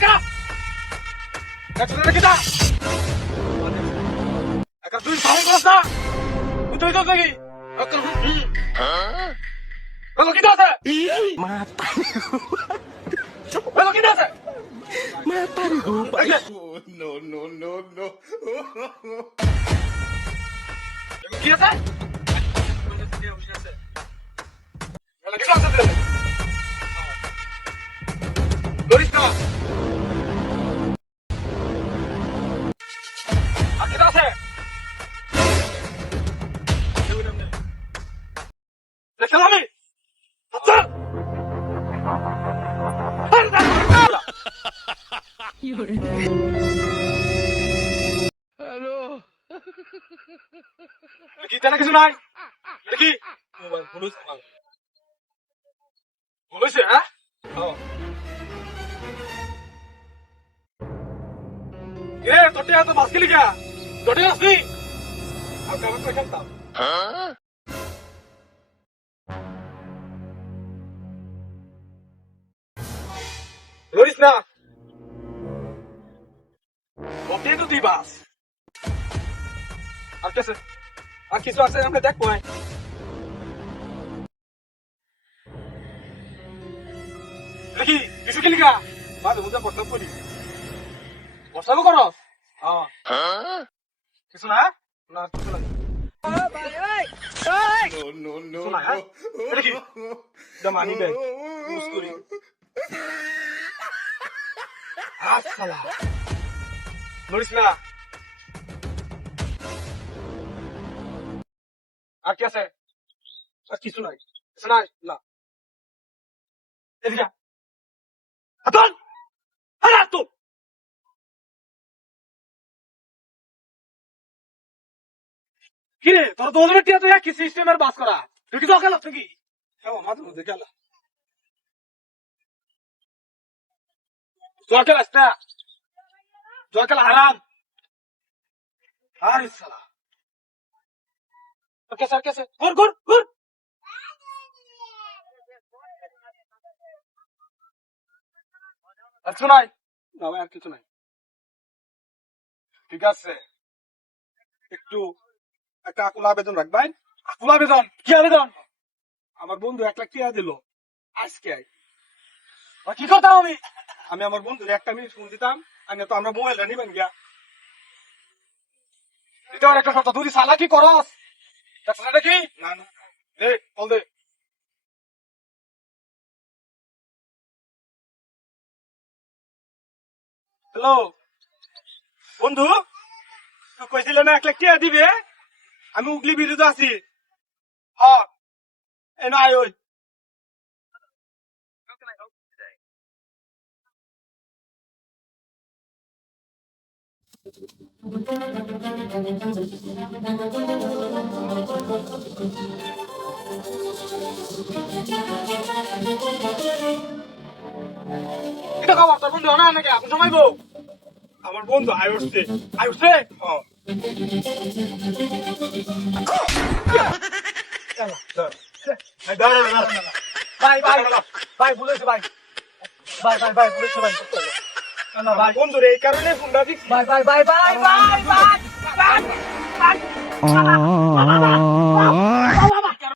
cara! Ecco kita! Ecco tu tahu kerasa! Untuk itu lagi! Ecco Kalau kita se! Mata. Kalau kita se! Mata nih gua. No. Kalau kita se! Kalau kita se! Loris na! Kita se! Salami! Hatta! Halo. Kita nak kesunai. Lagi. Bulus. Bulus ya? Oh. ये तोटे तो basket क्या तोटे असली अब कब तक खेलता लोरिस ना तोटे तो दी बास अब कैसे अब किस बात से हमने देख पाए लगी किसको खेलेगा बाद मुझे पढ़ता पड़ी বসাবো করো কিছু না না কিছু না No. মানি ব্যাগ ইউজ করি আসসালা নড়িস না আর কি আছে আর কিছু নাই কিছু নাই না এদিকে আতন আরে আতন কিরে তোর তো ওদের টিয়া তো একই সিস্টেমের বাস করা তুই কি দরকার লাগছে কি হ্যাঁ মাঝে মধ্যে গেল দরকার আসতে দরকার হারাম আরে সালা কেসে ঘুর আর কিছু নাই না ভাই আর কিছু নাই ঠিক আছে একটু একটা আকুল আবেদন রাখবেন আকুল আবেদন কি আবেদন আমার বন্ধু 1 লাখ টাকা দিল আজকে কি কথা আমি আমার বন্ধুর 1 মিনিট ফোন দিতাম আমি তো আমরা মোবাইলটা নিবেন গিয়া এটা একটা কথা তুই সালা কি করস দেখছ কি না দে বল দে হ্যালো বন্ধু তুই কইছিল না 1 লাখ টাকা দিবে আমি উগলি বিরুদ্ধে আছি হ্যাঁ এ নাই ওই এটা খবর তোর বন্ধু না নাকি আপনি সময় বউ আমার বন্ধু আয় উঠছে হ্যাঁ ভাই বলেছে ভাই বলেছে ভাই বন্ধু রে এই কারণে ফোনটা দিচ্ছি ভাই